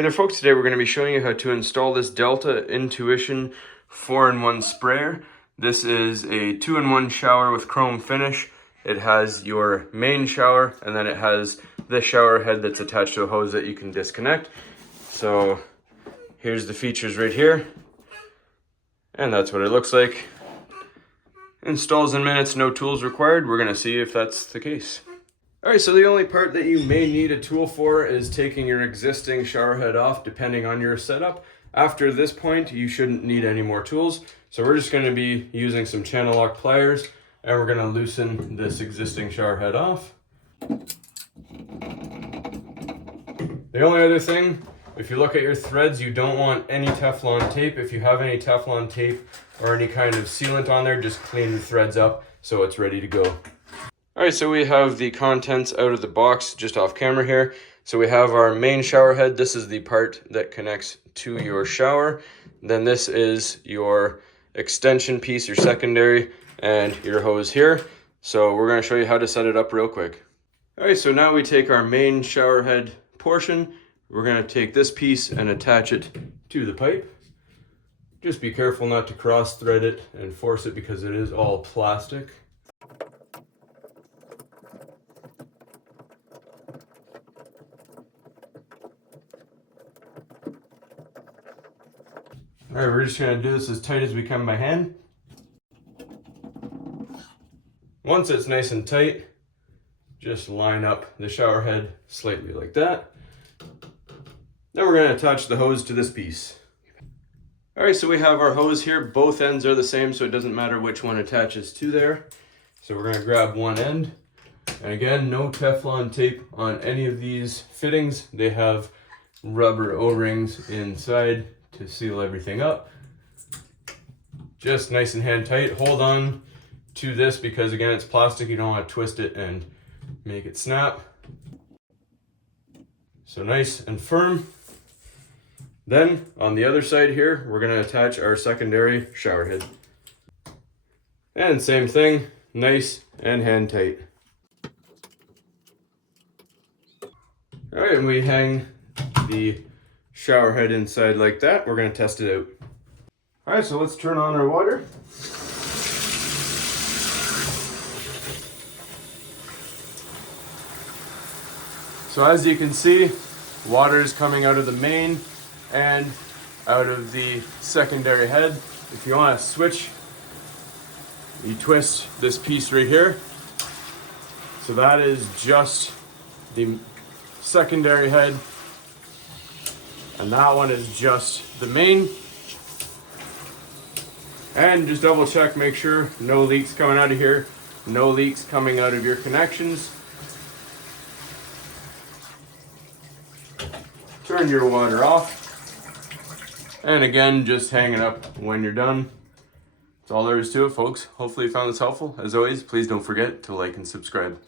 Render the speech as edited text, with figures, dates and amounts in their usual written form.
Hey there folks, today we're going to be showing you how to install this Delta In2ition 4-in-1 sprayer. This is a 2-in-1 shower with chrome finish. It has your main shower and then it has this shower head that's attached to a hose that you can disconnect. So here's the features right here. And that's what it looks like. Installs in minutes, no tools required. We're going to see if that's the case. Alright, so the only part that you may need a tool for is taking your existing shower head off, depending on your setup. After this point, you shouldn't need any more tools. So we're just going to be using some channel lock pliers, and we're going to loosen this existing shower head off. The only other thing, if you look at your threads, you don't want any Teflon tape. If you have any Teflon tape or any kind of sealant on there, just clean the threads up so it's ready to go. Alright, so we have the contents out of the box just off camera here. So we have our main shower head. This is the part that connects to your shower. Then this is your extension piece, your secondary, and your hose here. So we're going to show you how to set it up real quick. Alright, so now we take our main shower head portion. We're going to take this piece and attach it to the pipe. Just be careful not to cross thread it and force it because it is all plastic. Alright, we're just going to do this as tight as we can by hand. Once it's nice and tight, just line up the shower head slightly like that. Then we're going to attach the hose to this piece. Alright, so we have our hose here. Both ends are the same, so it doesn't matter which one attaches to there. So we're going to grab one end. And again, no Teflon tape on any of these fittings. They have rubber O-rings inside to seal everything up. Just nice and hand tight. Hold on to this because again it's plastic, you don't want to twist it and make it snap. So nice and firm. Then on the other side here we're going to attach our secondary shower head. And same thing, nice and hand tight. Alright, and we hang the shower head inside like that. We're going to test it out. Alright, so let's turn on our water. So as you can see, water is coming out of the main and out of the secondary head. If you want to switch, you twist this piece right here. So that is just the secondary head. And that one is just the main. And just double check, make sure no leaks coming out of here, no leaks coming out of your connections. Turn your water off. And again, just hang it up when you're done. That's all there is to it, folks. Hopefully you found this helpful. As always, please don't forget to like and subscribe.